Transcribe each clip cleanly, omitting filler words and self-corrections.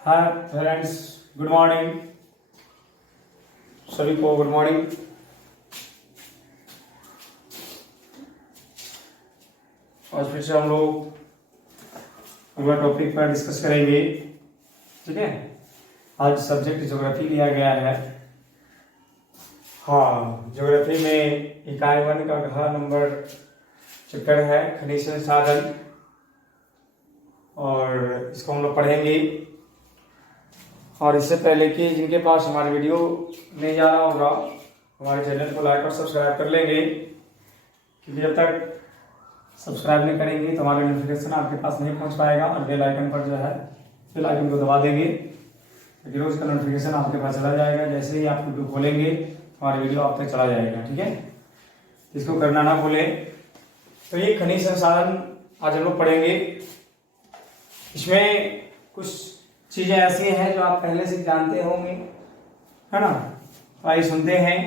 Hi friends, good morning. सभी को good morning. आज फिर से हम लोग अगला टॉपिक पर डिस्कस करेंगे। ठीक है, आज सब्जेक्ट ज्योग्राफी लिया गया है। हाँ, ज्योग्राफी में इकाई 1 का घ नंबर चैप्टर है खनिज संसाधन, और इसको हम लोग पढ़ेंगे। और इससे पहले कि जिनके पास हमारे वीडियो नहीं जा रहा होगा, हमारे चैनल को लाइक और सब्सक्राइब कर लेंगे, क्योंकि जब तक सब्सक्राइब नहीं करेंगे तो हमारा नोटिफिकेशन आपके पास नहीं पहुंच पाएगा। और बेल आइकन पर जो है बेल आइकन को दबा देंगे, क्योंकि रोज का नोटिफिकेशन आपके पास चला जाएगा। जैसे ही आप वीडियो खोलेंगे हमारी वीडियो आप तक चला जाएगा। ठीक है, इसको करना ना भूलें। तो ये खनिज संसाधन आज हम लोग पढ़ेंगे। इसमें कुछ चीजें ऐसी हैं जो आप पहले से जानते होंगे, है ना। तो आइए सुनते हैं।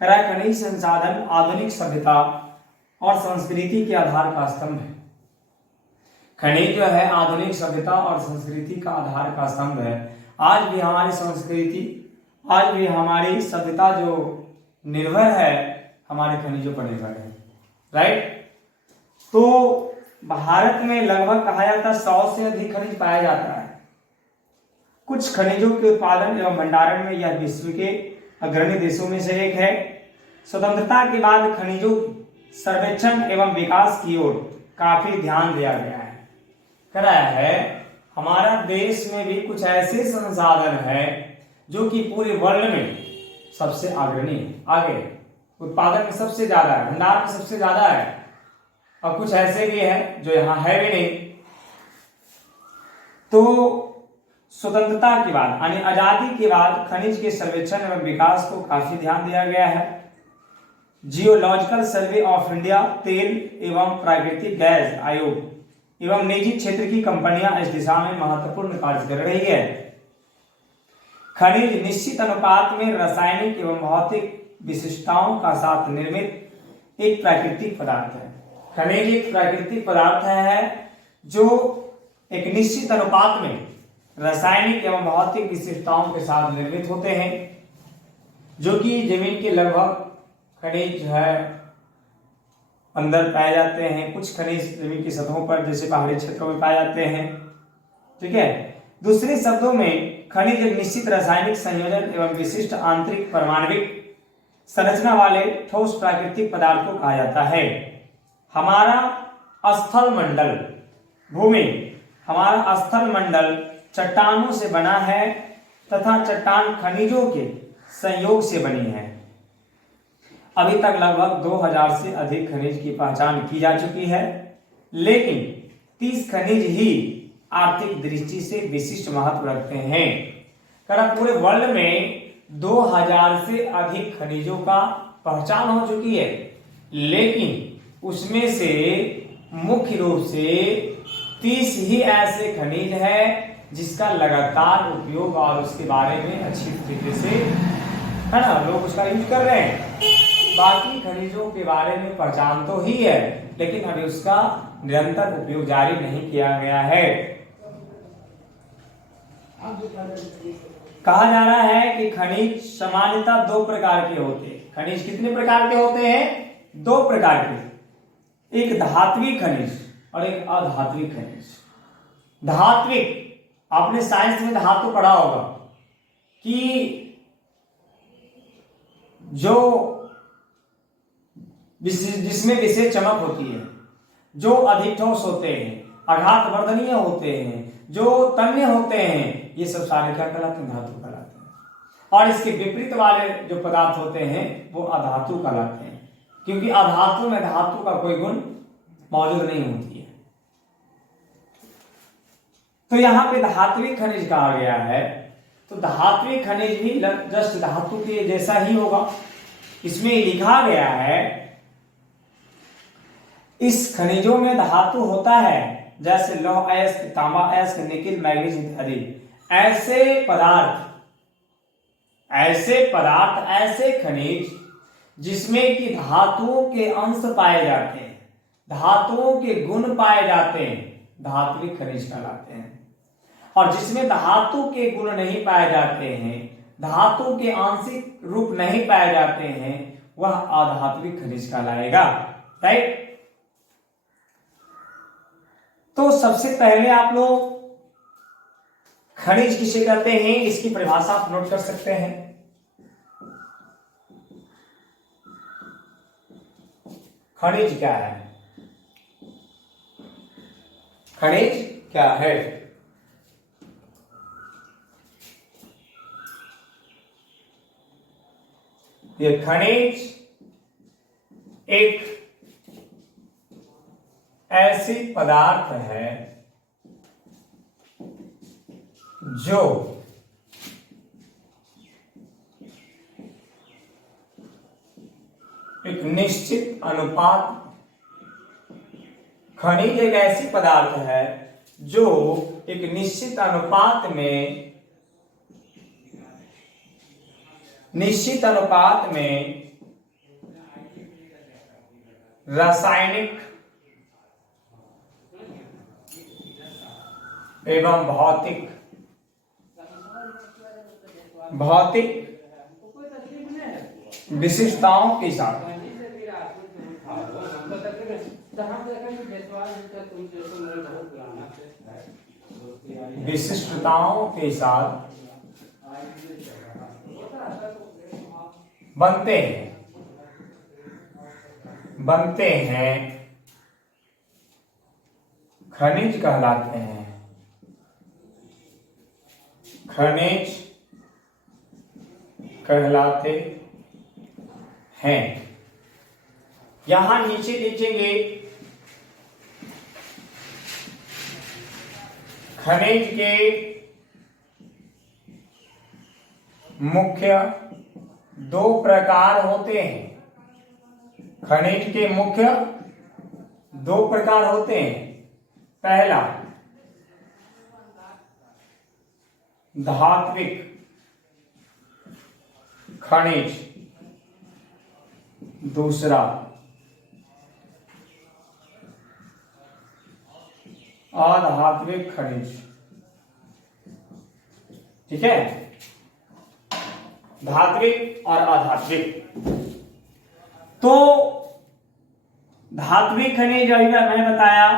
खनिज संसाधन आधुनिक सभ्यता और संस्कृति के आधार का स्तंभ है। खनिज जो है आधुनिक सभ्यता और संस्कृति का आधार का स्तंभ है। आज भी हमारी संस्कृति, आज भी हमारी सभ्यता जो निर्भर है हमारे खनिजों पर निर्भर है। राइट। तो भारत में लगभग कहा जाता है 100 से अधिक खनिज पाया जाता है। कुछ खनिजों के उत्पादन एवं भंडारण में यह विश्व के अग्रणी देशों में से एक है। स्वतंत्रता के बाद खनिजों सर्वेक्षण एवं विकास की ओर काफी ध्यान दिया गया है, कराया है। हमारा देश में भी कुछ ऐसे संसाधन है जो कि पूरे वर्ल्ड में सबसे अग्रणी है, आगे उत्पादन में सबसे ज्यादा है, भंडार में सबसे ज्यादा है। और कुछ ऐसे भी है जो यहाँ है भी नहीं। तो स्वतंत्रता के बाद यानी आजादी के बाद खनिज के सर्वेक्षण एवं विकास को काफी ध्यान दिया गया है। जियोलॉजिकल सर्वे ऑफ इंडिया, तेल एवं प्राकृतिक गैस आयोग एवं निजी क्षेत्र की कंपनियां इस दिशा में महत्वपूर्ण कार्य कर रही है। खनिज निश्चित अनुपात में रासायनिक एवं भौतिक विशिष्टताओं का साथ निर्मित एक प्राकृतिक पदार्थ है। खनिज एक प्राकृतिक पदार्थ है जो एक निश्चित अनुपात में रासायनिक एवं भौतिक विशेषताओं के साथ निर्मित होते हैं, जो कि जमीन के लगभग खनिज है अंदर पाए जाते हैं। कुछ खनिज जमीन की सतहों पर जैसे पहाड़ी क्षेत्रों में पाए जाते हैं। ठीक है, दूसरे शब्दों में खनिज एक निश्चित रासायनिक संयोजन एवं विशिष्ट आंतरिक परमाणविक संरचना वाले ठोस प्राकृतिक पदार्थ को कहा जाता है। हमारा स्थल मंडल भूमि, हमारा स्थल मंडल चट्टानों से बना है तथा चट्टान खनिजों के संयोग से बनी है। अभी तक लगभग 2000 से अधिक खनिज की पहचान की जा चुकी है, लेकिन 30 खनिज ही आर्थिक दृष्टि से विशिष्ट महत्व रखते हैं। पूरे वर्ल्ड में 2000 से अधिक खनिजों का पहचान हो चुकी है, लेकिन उसमें से मुख्य रूप से 30 ही ऐसे खनिज है जिसका लगातार उपयोग और उसके बारे में अच्छी तरीके से, है ना, लोग उसका यूज कर रहे हैं। बाकी खनिजों के बारे में पहचान तो ही है, लेकिन अभी उसका निरंतर उपयोग जारी नहीं किया गया है। कहा जा रहा है कि खनिज सामान्यतः 2 प्रकार के होते हैं। खनिज कितने प्रकार के होते हैं? 2 प्रकार के, एक धात्विक खनिज और एक अधात्विक खनिज। धात्विक, आपने साइंस में धातु पढ़ा होगा कि जो जिसमें विशेष चमक होती है, जो अधिक ठोस होते हैं, आघात वर्धनीय होते हैं, जो तन्य होते हैं, ये सब सारे क्या कहलाते हैं? धातु कहलाते हैं। और इसके विपरीत वाले जो पदार्थ होते हैं वो अधातु कहलाते हैं, क्योंकि अधातु में धातु का कोई गुण मौजूद नहीं होती है। तो यहाँ पे धात्विक खनिज कहा गया है। तो धात्विक खनिज भी जस्ट धातु के जैसा ही होगा। इसमें लिखा गया है इस खनिजों में धातु होता है, जैसे लौह अयस्क, तांबा अयस्क, निकिल, मैग्नीज इत्यादि। ऐसे खनिज जिसमें कि धातुओं के अंश पाए जाते हैं, धातुओं के गुण पाए जाते हैं, धात्विक खनिज कहलाते हैं। और जिसमें धातु के गुण नहीं पाए जाते हैं, धातु के आंशिक रूप नहीं पाए जाते हैं, वह अधात्विक खनिज कहलाएगा। राइट। तो सबसे पहले आप लोग खनिज किसे कहते हैं इसकी परिभाषा आप नोट कर सकते हैं। खनिज क्या है? खनिज क्या है? ये खनिज एक ऐसी पदार्थ है जो एक निश्चित अनुपात, खनिज एक ऐसी पदार्थ है जो एक निश्चित अनुपात में रासायनिक एवं भौतिक विशिष्टताओं के साथ बनते हैं खनिज कहलाते हैं। खनिज कहलाते हैं। यहां नीचे लिखेंगे खनिज के मुख्य दो प्रकार होते हैं। खनिज के मुख्य दो प्रकार होते हैं। पहला धात्विक खनिज, दूसरा अधात्विक खनिज। ठीक है, धात्विक और अधात्विक। तो धात्विक खनिज अभी मैंने बताया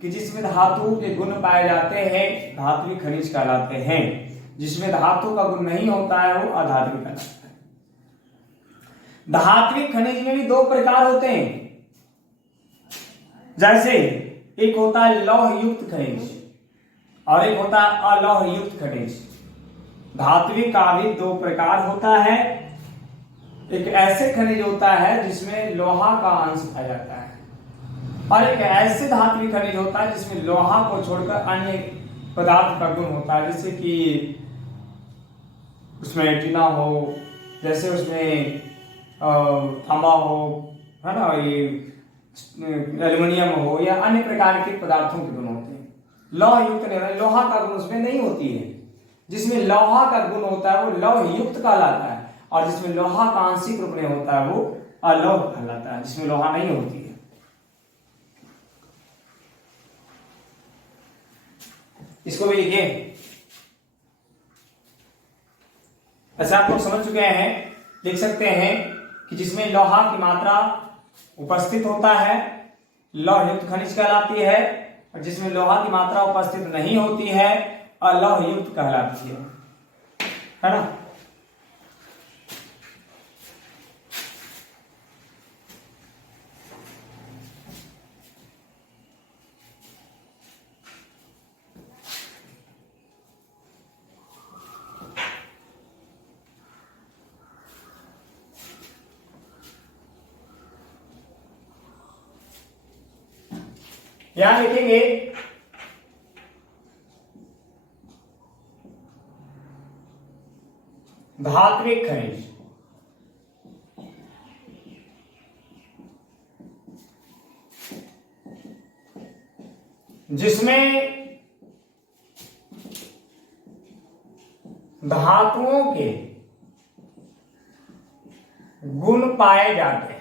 कि जिसमें धातु के गुण पाए जाते हैं धात्विक खनिज कहलाते हैं। जिसमें धातु का गुण नहीं होता है वो अधात्विक कहलाता है। धात्विक खनिज में भी दो प्रकार होते हैं। जैसे एक होता है लौह युक्त खनिज और एक होता है अलौह युक्त खनिज। धात्विक का भी दो प्रकार होता है। एक ऐसे खनिज होता है जिसमें लोहा का अंश पाया जाता है और एक ऐसे धात्विक खनिज होता है जिसमें लोहा को छोड़कर अन्य पदार्थ का गुण होता है। जैसे कि उसमें टीना हो, जैसे उसमें तांबा हो, है ना, ये एल्युमिनियम हो या अन्य प्रकार के पदार्थों के गुण होते हैं। लौह युक्त नहीं, लोहा का गुण उसमें नहीं होती है। जिसमें लोहा का गुण होता है वो लौह युक्त कहलाता है और जिसमें लोहा का आंशिक रूप में होता है वो अलौह कहलाता है, जिसमें लोहा नहीं होती है। इसको भी लिखिए। अच्छा, आप लोग समझ चुके हैं, लिख सकते हैं कि जिसमें लोहा की मात्रा उपस्थित होता है लौह युक्त खनिज कहलाती है और जिसमें लोहा की मात्रा उपस्थित नहीं होती है अलौह युक्त कहलाती है ना। यहां लिखेंगे धात्विक खनिज। जिसमें धातुओं के गुण पाए जाते हैं।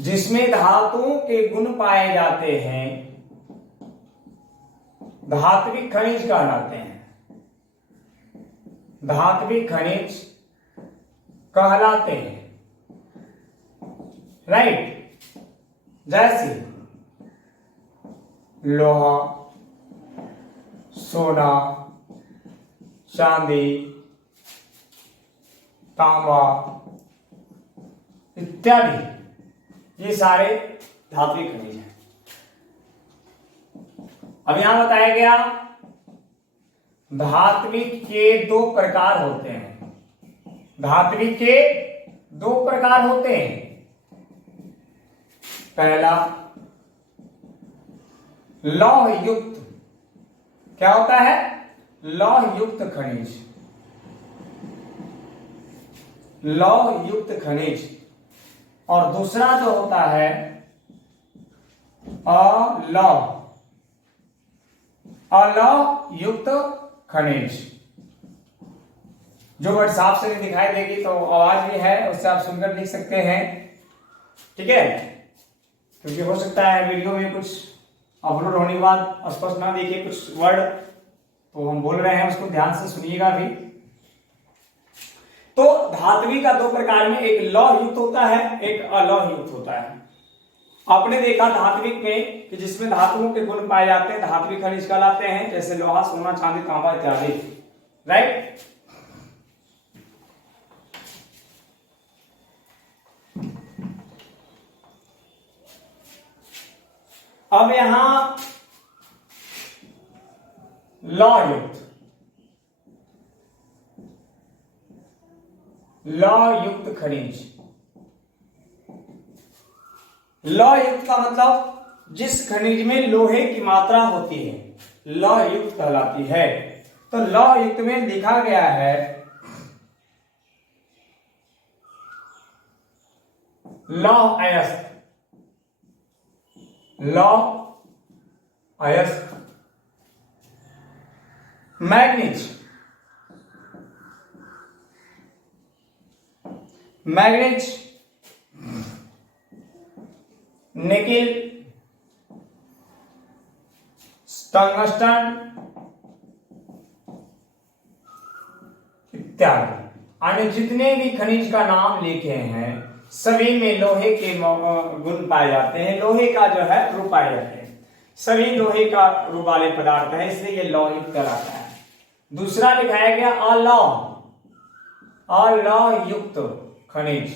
जिसमें धातुओं के गुण पाए जाते हैं धात्विक खनिज कहलाते हैं। धात्विक खनिज कहलाते हैं, राइट। जैसे लोहा, सोना, चांदी, तांबा इत्यादि, ये सारे धात्विक खनिज हैं। अब यहां बताया गया धात्विक के दो प्रकार होते हैं। धात्विक के दो प्रकार होते हैं। पहला लौह युक्त, क्या होता है? लौह युक्त खनिज, लौह युक्त खनिज। और दूसरा जो होता है अलौह युक्त खनिज। जो वर्ड साफ से नहीं दिखाई देगी तो आवाज भी है, उससे आप सुनकर लिख सकते हैं, ठीक है। क्योंकि हो सकता है वीडियो में कुछ अपलोड होने के बाद स्पष्ट ना देखिए कुछ वर्ड, तो हम बोल रहे हैं उसको ध्यान से सुनिएगा भी। तो धात्विक का दो प्रकार में, एक लौह युक्त होता है, एक अलौह युक्त होता है। आपने देखा धात्विक में कि जिसमें धातुओं के गुण पाए जाते हैं धात्विक खनिज कहलाते हैं, जैसे लोहा, सोना, चांदी, तांबा इत्यादि, राइट। अब यहां लौह युक्त, लौह युक्त खनिज। लौह युक्त का मतलब जिस खनिज में लोहे की मात्रा होती है, लौह युक्त कहलाती है। तो लौह युक्त में लिखा गया है लौह अयस्क, लौह अयस्क, मैग्नीज, मैग्नीज, निकिल, टंगस्टन इत्यादि। अन्य जितने भी खनिज का नाम लिखे हैं सभी में लोहे के गुण पाए जाते हैं, लोहे का जो है रूप पाए जाते हैं, सभी लोहे का रूप वाले पदार्थ है, इसलिए ये लौह युक्त कहलाता है। दूसरा लिखाया गया अलौह, अलौह युक्त खनिज।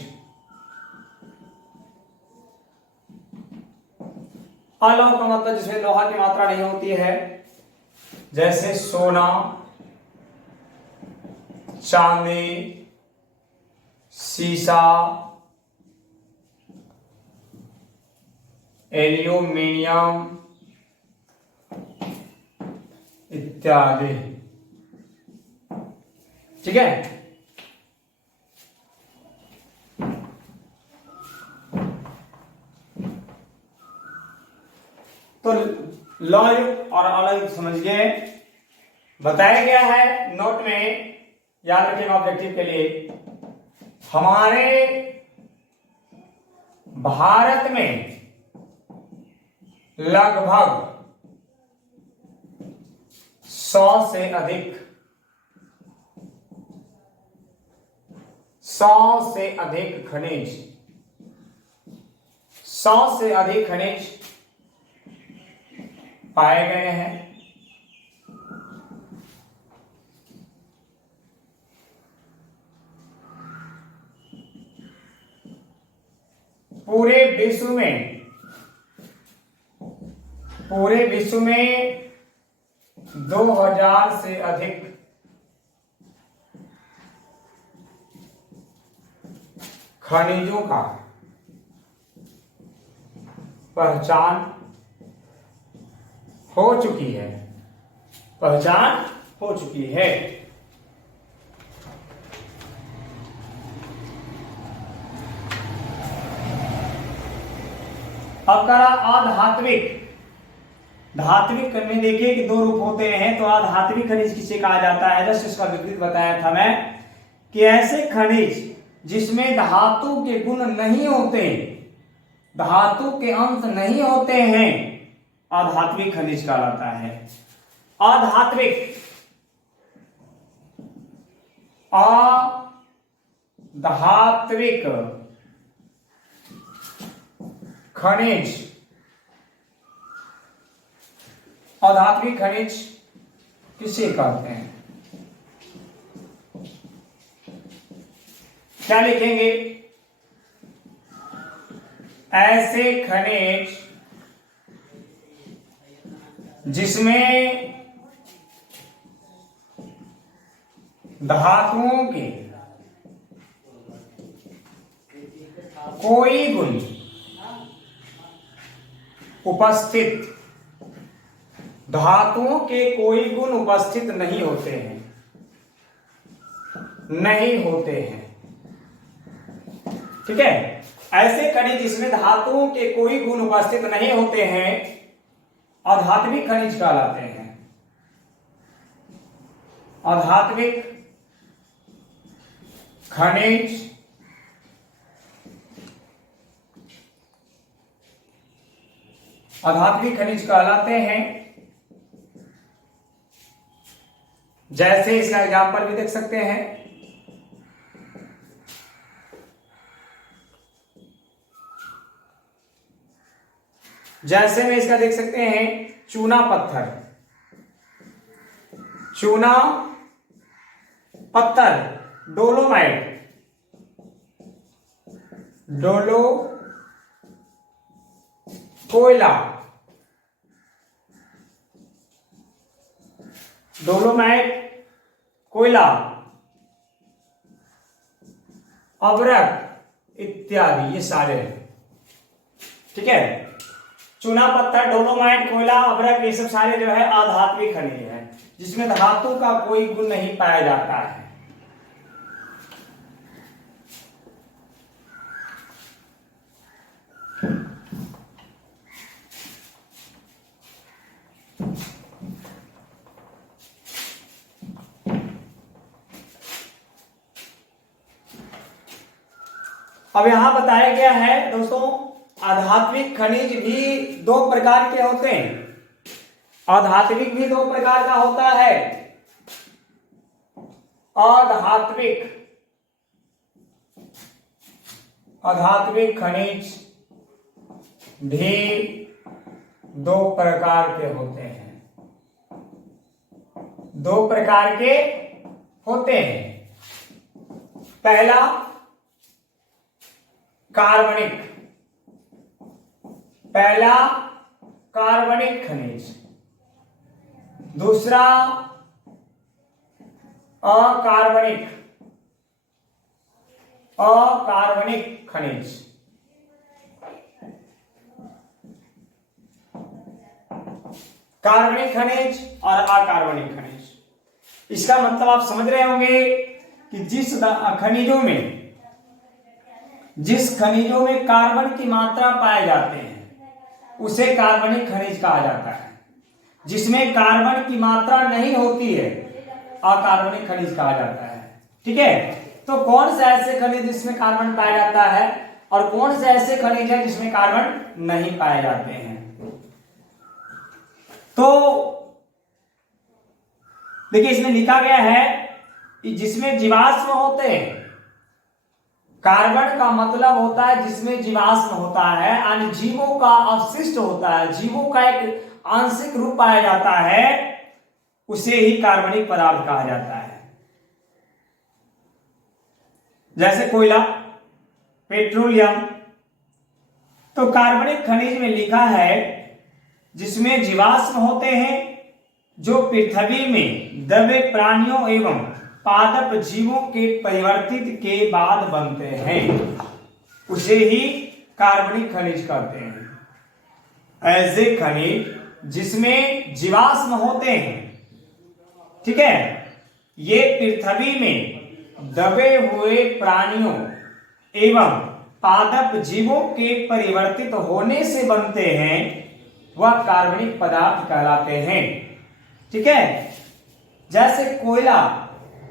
अलौह का मतलब जिसमें लोहा की मात्रा नहीं होती है, जैसे सोना, चांदी, सीसा, एल्यूमिनियम इत्यादि, ठीक है। तो लौह युक्त और अलौह युक्त समझ गए। बताया गया है नोट में, याद रखिएगा ऑब्जेक्टिव के लिए, हमारे भारत में लगभग 100 से अधिक, 100 से अधिक खनिज, 100 से अधिक खनिज पाए गए हैं। पूरे विश्व में 2000 से अधिक खनिजों का पहचान हो चुकी है, पहचान हो चुकी है। अब करा अधात्विक। धात्विक में देखिए कि दो रूप होते हैं, तो अधात्विक खनिज किसे कहा जाता है? जस्ट इसका विपरीत बताया था मैं कि ऐसे खनिज जिसमें धातु के गुण नहीं होते, धातु के अंश नहीं होते हैं, अधात्विक खनिज कहलाता है। अधात्विक खनिज, अधात्विक खनिज किसे कहते हैं? क्या लिखेंगे? ऐसे खनिज जिसमें धातुओं के कोई गुण उपस्थित, धातुओं के कोई गुण उपस्थित नहीं होते हैं, नहीं होते हैं। ठीक है, ऐसे खनिज जिसमें धातुओं के कोई गुण उपस्थित नहीं होते हैं, अधात्विक खनिज कहलाते हैं। अधात्विक खनिज अधात्विक खनिज कहलाते हैं। जैसे इसका एग्जाम्पल भी देख सकते हैं, जैसे में इसका देख सकते हैं चूना पत्थर, चूना पत्थर, डोलोमाइट, डोलो कोयला, डोलोमाइट, कोयला, अभ्रक इत्यादि, ये सारे हैं। ठीक है, चूना पत्थर, डोलोमाइट, कोयला, अभ्रक, ये सब सारे जो है अधात्विक खनिज है, जिसमें धातु का कोई गुण नहीं पाया जाता है। अब यहां बताया गया है दोस्तों, अधात्विक खनिज भी दो प्रकार के होते हैं। अधात्विक भी दो प्रकार का होता है। अधात्विक खनिज भी दो प्रकार के होते हैं, दो प्रकार के होते हैं। पहला कार्बनिक, पहला कार्बनिक खनिज, दूसरा अकार्बनिक, अकार्बनिक खनिज। कार्बनिक खनिज और अकार्बनिक खनिज, इसका मतलब आप समझ रहे होंगे कि जिस खनिजों में कार्बन की मात्रा पाए जाते हैं उसे कार्बनिक खनिज कहा जाता है। जिसमें कार्बन की मात्रा नहीं होती है अकार्बनिक खनिज कहा जाता है। ठीक है, तो कौन से ऐसे खनिज जिसमें कार्बन पाया जाता है और कौन से ऐसे खनिज है जिसमें कार्बन नहीं पाए जाते हैं? तो देखिए, इसमें लिखा गया है कि जिसमें जीवाश्म होते हैं, कार्बन का मतलब होता है जिसमें जीवाश्म होता है, यानी जीवों का अवशिष्ट होता है, जीवों का एक आंशिक रूप पाया जाता है, उसे ही कार्बनिक पदार्थ कहा जाता है। जैसे कोयला, पेट्रोलियम। तो कार्बनिक खनिज में लिखा है जिसमें जीवाश्म होते हैं जो पृथ्वी में दबे प्राणियों एवं पादप जीवों के परिवर्तित के बाद बनते हैं, उसे ही कार्बनिक खनिज कहते हैं। ऐसे खनिज जिसमें जीवाश्म होते हैं, ठीक है, ये पृथ्वी में दबे हुए प्राणियों एवं पादप जीवों के परिवर्तित होने से बनते हैं, वह कार्बनिक पदार्थ कहलाते हैं। ठीक है, जैसे कोयला,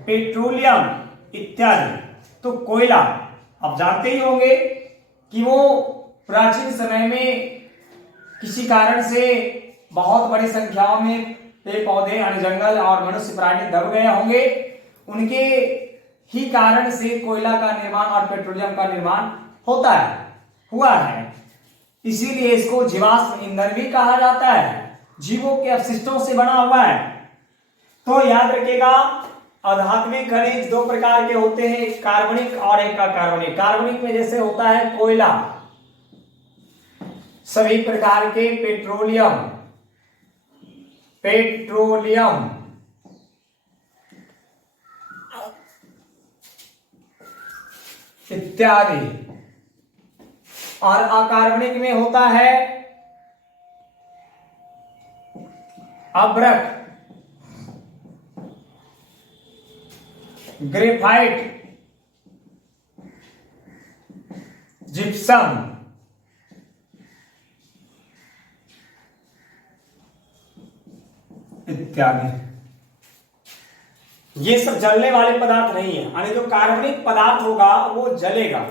पेट्रोलियम इत्यादि। तो कोयला आप जानते ही होंगे कि वो प्राचीन समय में किसी कारण से बहुत बड़ी संख्याओं में पेड़ पौधे अन्य जंगल और मनुष्य प्राणी दब गए होंगे, उनके ही कारण से कोयला का निर्माण और पेट्रोलियम का निर्माण हुआ है। इसीलिए इसको जीवाश्म ईंधन भी कहा जाता है, जीवों के अपशिष्टों से बना हुआ है। तो याद रखिएगा, अधात्मिक खनिज दो प्रकार के होते हैं, एक कार्बनिक और एक अकार्बनिक। कार्बनिक में जैसे होता है कोयला, सभी प्रकार के पेट्रोलियम इत्यादि, और अकार्बनिक में होता है अभ्रक, ग्रेफाइट, जिप्सम, इत्यादि। ये सब जलने वाले पदार्थ नहीं है, यानी जो कार्बनिक पदार्थ होगा वो जलेगा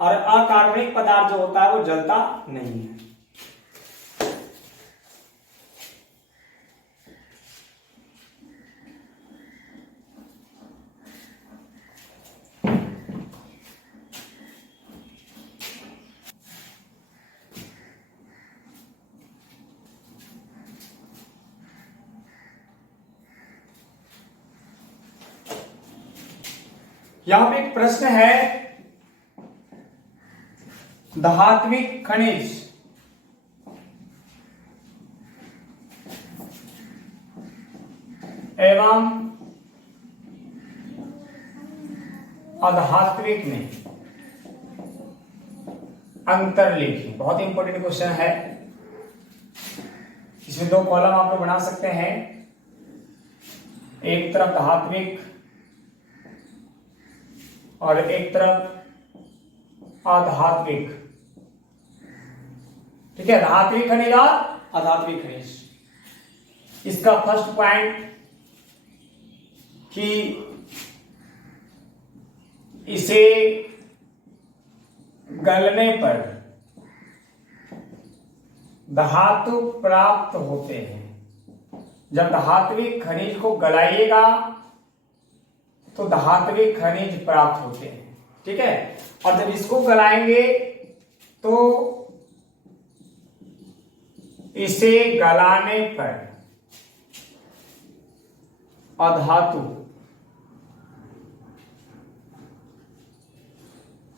और अकार्बनिक पदार्थ जो होता है वो जलता नहीं है। यहां पे एक प्रश्न है, धात्विक खनिज एवं अधात्विक में अंतर लिखिए। बहुत इंपॉर्टेंट क्वेश्चन है, इसमें दो कॉलम आप लोग बना सकते हैं, एक तरफ धात्विक और एक तरफ अधात्विक। ठीक है, धात्विक खनिज और अधात्विक खनिज। इसका फर्स्ट पॉइंट कि इसे गलने पर धातु प्राप्त होते हैं। जब धात्विक खनिज को गलाइएगा तो धात्विक खनिज प्राप्त होते हैं। ठीक है, और जब इसको गलाएंगे तो इसे गलाने पर अधातु,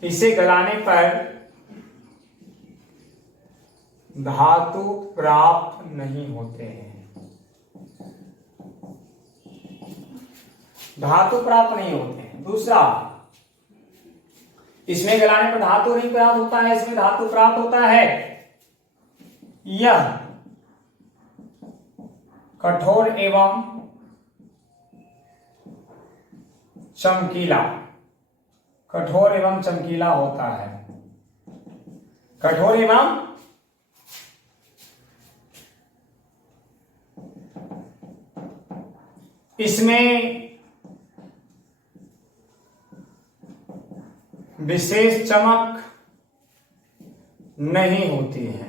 इसे गलाने पर धातु प्राप्त नहीं होते हैं। धातु प्राप्त नहीं होते हैं। दूसरा, इसमें गलाने पर धातु नहीं प्राप्त होता है, इसमें धातु प्राप्त होता है। यह कठोर एवं चमकीला, कठोर एवं चमकीला होता है। कठोर एवं इसमें विशेष चमक नहीं होती है,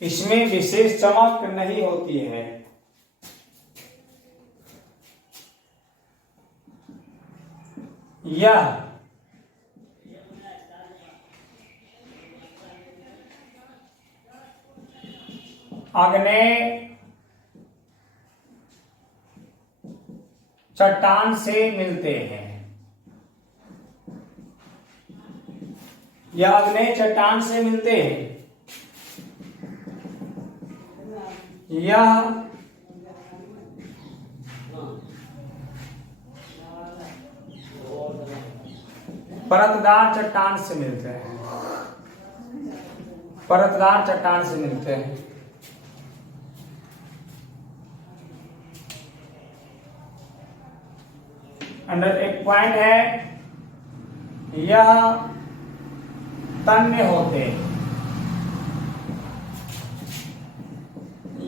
इसमें विशेष चमक नहीं होती है। यह आग्नेय चट्टान से मिलते हैं। यह आग्नेय चट्टान से मिलते हैं। यह परतदार चट्टान से मिलते हैं। परतदार चट्टान से मिलते हैं। अंदर एक पॉइंट है, यह तन्य होते हैं।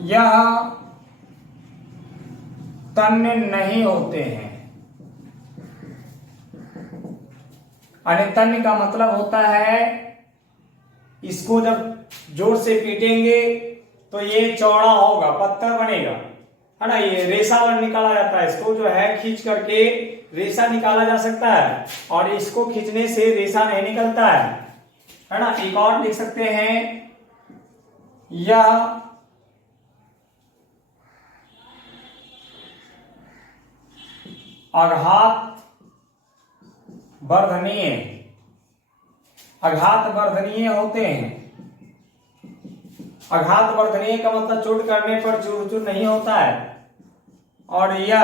यह तन्य नहीं होते हैं। अनितन्य का मतलब होता है, इसको जब जोर से पीटेंगे तो ये चौड़ा होगा, पत्थर बनेगा, है ना। ये रेशा निकाला जाता है, इसको जो है खींच करके रेशा निकाला जा सकता है, और इसको खींचने से रेशा नहीं निकलता है ना। एक और लिख सकते हैं, यह आघात वर्धनीय, आघात वर्धनीय होते हैं। आघात वर्धनीय का मतलब चोट करने पर चूर चूर नहीं होता है, और यह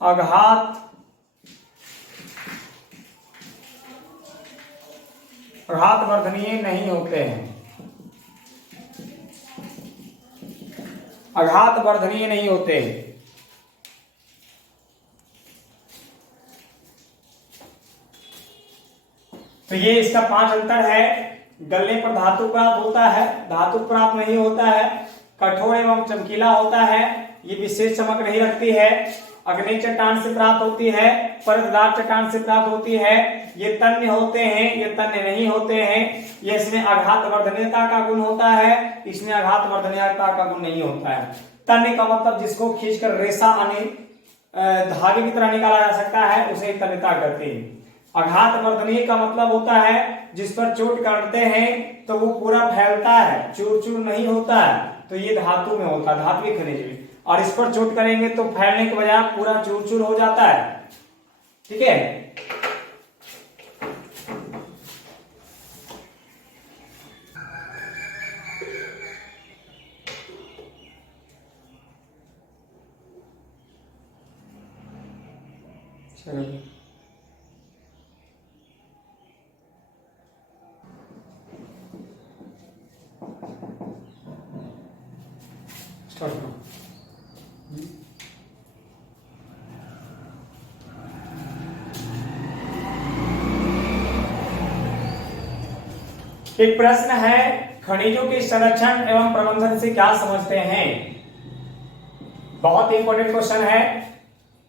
आघात वर्धनीय नहीं होते हैं, आघात वर्धनीय नहीं होते। तो ये इसका 5 अंतर है। गलने पर धातु प्राप्त होता है, धातु प्राप्त नहीं होता है, कठोर एवं चमकीला होता है, ये विशेष चमक नहीं रखती है, अग्नि चट्टान से प्राप्त होती है, परतदार चट्टान से प्राप्त होती है, ये तन्य होते हैं, ये तन्य नहीं होते हैं, ये इसमें आघात वर्धनीयता का गुण होता है, इसमें आघात वर्धनीयता का गुण नहीं होता है। तन्य का मतलब जिसको खींचकर रेशा धागे की तरह निकाला जा सकता है, उसे तन्यता कहते हैं। आघात वर्धनीय का मतलब होता है जिस पर चोट करते हैं तो वो पूरा फैलता है, चूर चूर नहीं होता है, तो ये धातु में होता है, धात्विक खनिज में। और इस पर चोट करेंगे तो फैलने के बजाय पूरा चूर चूर हो जाता है। ठीक है, चलिए स्टार्ट करो। एक प्रश्न है, खनिजों के संरक्षण एवं प्रबंधन से क्या समझते हैं। बहुत इंपॉर्टेंट क्वेश्चन है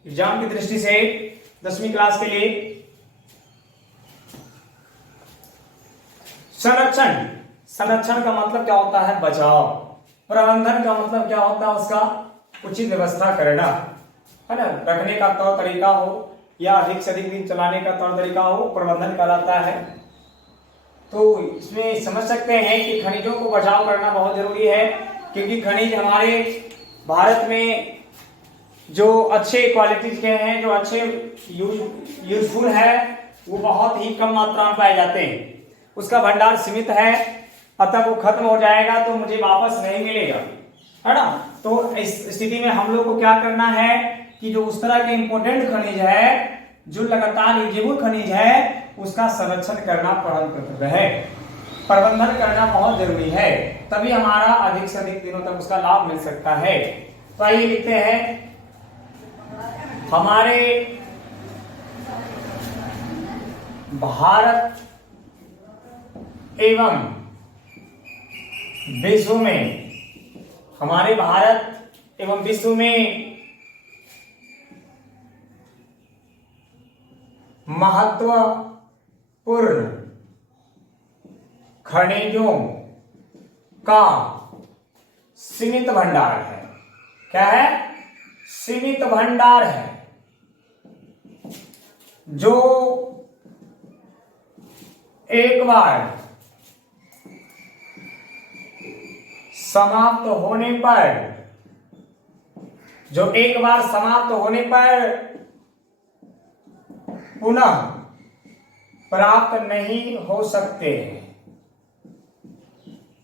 एग्जाम की दृष्टि से, 10वीं क्लास के लिए। संरक्षण, संरक्षण का मतलब क्या होता है, बचाव। प्रबंधन का मतलब क्या होता है, उसका उचित व्यवस्था करना, है ना। रखने का तौर तरीका हो या अधिक से अधिक दिन चलाने का तौर तरीका हो, प्रबंधन कहलाता है। तो इसमें समझ सकते हैं कि खनिजों को बचाव करना बहुत जरूरी है, क्योंकि खनिज हमारे भारत में जो अच्छे क्वालिटी के हैं, जो अच्छे यूजफुल है, वो बहुत ही कम मात्रा में पाए जाते हैं। उसका भंडार सीमित है, अतः वो खत्म हो जाएगा तो मुझे वापस नहीं मिलेगा, है ना। तो इस स्थिति में हम लोग को क्या करना है कि जो उस तरह के इंपॉर्टेंट खनिज है, जो लगातार यूजेबल खनिज है, उसका संरक्षण करना प्रबंधन करना बहुत जरूरी है, तभी हमारा अधिक से अधिक दिनों तक उसका लाभ मिल सकता है। तो आइए लिखते हैं, हमारे भारत एवं विश्व में, हमारे भारत एवं विश्व में महत्वपूर्ण खनिजों का सीमित भंडार है। क्या है, सीमित भंडार है, जो एक बार समाप्त होने पर पुनः प्राप्त नहीं हो सकते,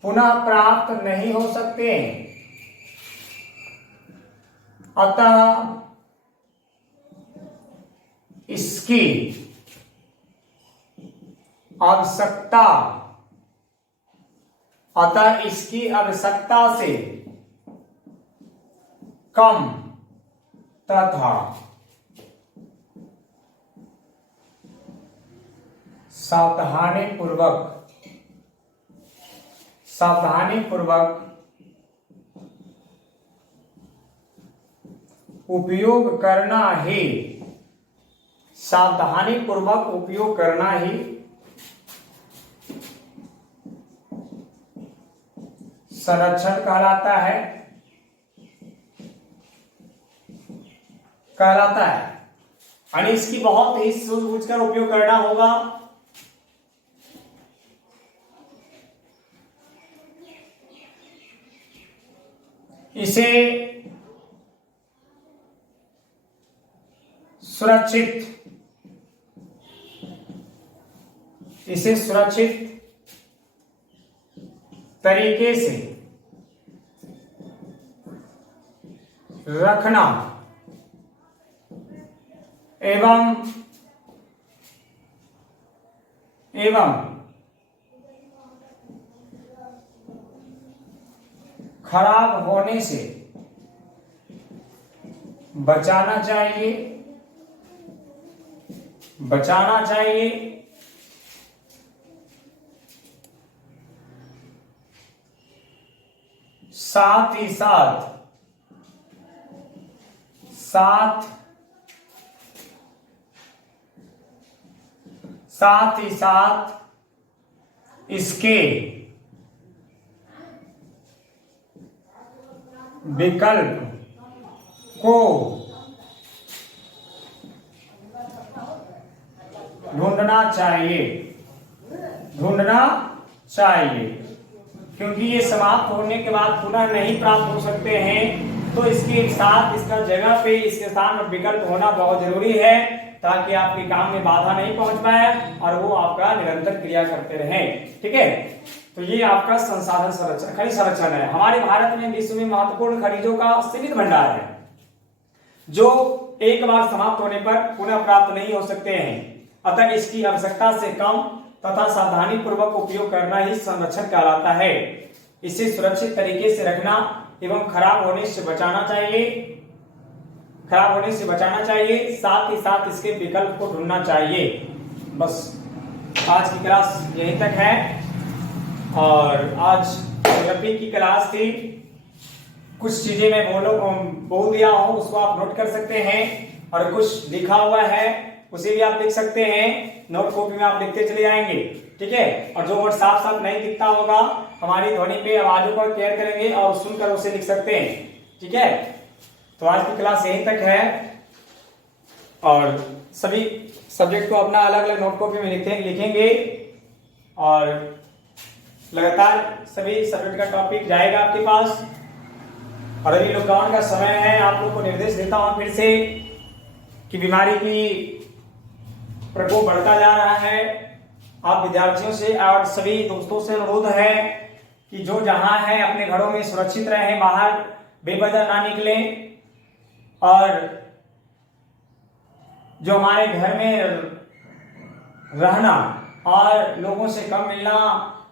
पुनः प्राप्त नहीं हो सकते। अतः इसकी आवश्यकता से कम तथा सावधानी पूर्वक उपयोग करना ही सावधानी पूर्वक उपयोग करना ही संरक्षण कहलाता है। यानी इसकी बहुत ही सूझबूझकर उपयोग करना होगा। इसे सुरक्षित तरीके से रखना एवं खराब होने से बचाना चाहिए। साथ ही साथ इसके विकल्प को ढूंढना चाहिए, क्योंकि ये समाप्त होने के बाद पुनः नहीं प्राप्त हो सकते हैं। तो इसके साथ इसका जगह पे इसके स्थान पर विकल्प होना बहुत जरूरी है, ताकि आपके काम में बाधा नहीं पहुंच पाए और वो आपका निरंतर क्रिया करते रहें। ठीक है, तो ये आपका संसाधन संरक्षण, खनिज संरक्षण है। हमारे भारत में विश्व में महत्वपूर्ण खनिजों का सीमित भंडार है, जो एक बार समाप्त होने पर पुनः प्राप्त नहीं हो सकते हैं। अतः इसकी आवश्यकता से कम तथा सावधानी पूर्वक उपयोग करना ही संरक्षण कहलाता है। इसे सुरक्षित तरीके से रखना एवं खराब होने से बचाना चाहिए। साथ ही साथ इसके विकल्प को ढूंढना चाहिए। बस आज की क्लास यहीं तक है, और आज ज्योग्राफी की क्लास थी। कुछ चीजें मैं बोल दिया हूं, उसको आप नोट कर सकते हैं, और कुछ लिखा हुआ है उसे भी आप लिख सकते हैं। नोट कॉपी में आप लिखते चले जाएंगे। ठीक है, और जो वर्ड साफ साफ नहीं दिखता होगा, हमारी ध्वनि पे आवाजों पर केयर करेंगे और सुनकर उसे लिख सकते हैं। ठीक है, तो आज की क्लास यहीं तक है, और सभी सब्जेक्ट को अपना अलग अलग नोट कॉपी में लिखेंगे, और लगातार सभी सब्जेक्ट का टॉपिक जाएगा आपके पास। और अभी लॉकडाउन का समय है, आप लोग को निर्देश देता हूं फिर से कि बीमारी की प्रकोप बढ़ता जा रहा है। आप विद्यार्थियों से और सभी दोस्तों से अनुरोध है कि जो जहां है अपने घरों में सुरक्षित रहें, बाहर बेवजह ना निकलें, और जो हमारे घर में रहना और लोगों से कम मिलना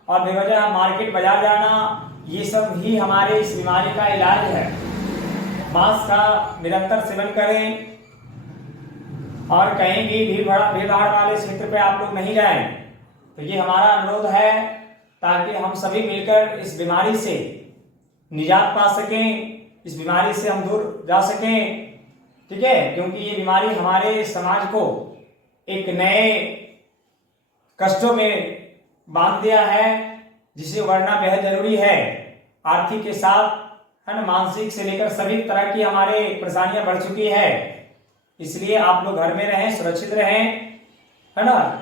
और बेवजह मार्केट बाजार जाना, ये सब ही हमारे इस बीमारी का इलाज है। मास्क का निरंतर सेवन करें, और कहीं भी भीड़ भाड़ वाले क्षेत्र पे आप लोग नहीं जाएं। तो ये हमारा अनुरोध है, ताकि हम सभी मिलकर इस बीमारी से निजात पा सकें, इस बीमारी से हम दूर जा सकें। ठीक है, क्योंकि ये बीमारी हमारे समाज को एक नए कष्टों में बांध दिया है, जिसे उबरना बेहद जरूरी है। आर्थिक के साथ है ना, मानसिक से लेकर सभी तरह की हमारे परेशानियां बढ़ चुकी है। इसलिए आप लोग घर में रहें, सुरक्षित रहें, है ना।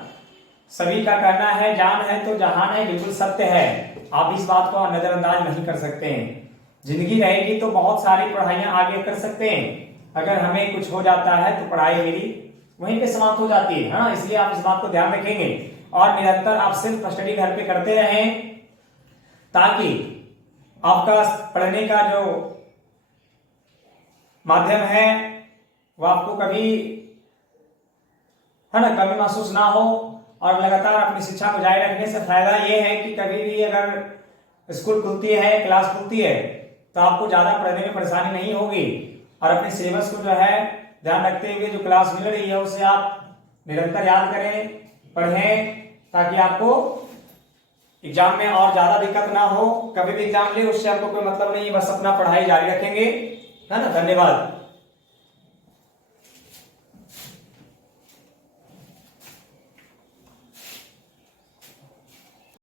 सभी का कहना है जान है तो जहान है, बिल्कुल सत्य है। आप इस बात को नजरअंदाज नहीं कर सकते हैं। जिंदगी रहेगी तो बहुत सारी पढ़ाइयां आगे कर सकते हैं। अगर हमें कुछ हो जाता है तो पढ़ाई मेरी वहीं पे समाप्त हो जाती है ना। इसलिए आप इस बात को ध्यान रखेंगे, और निरंतर आप सिर्फ स्टडी घर पे करते रहें, ताकि आपका पढ़ने का जो माध्यम है वो आपको कभी है ना कभी महसूस ना हो। और लगातार अपनी शिक्षा को जारी रखने से फायदा ये है कि कभी भी अगर स्कूल खुलती है, क्लास खुलती है, तो आपको ज्यादा पढ़ने में परेशानी नहीं होगी। और अपने सिलेबस को जो है ध्यान रखते हुए जो क्लास मिल रही है उसे आप निरंतर याद करें, पढ़ें, ताकि आपको एग्जाम में और ज्यादा दिक्कत ना हो। कभी भी एग्जाम ले उससे आपको कोई मतलब नहीं, बस अपना पढ़ाई जारी रखेंगे, है ना। धन्यवाद।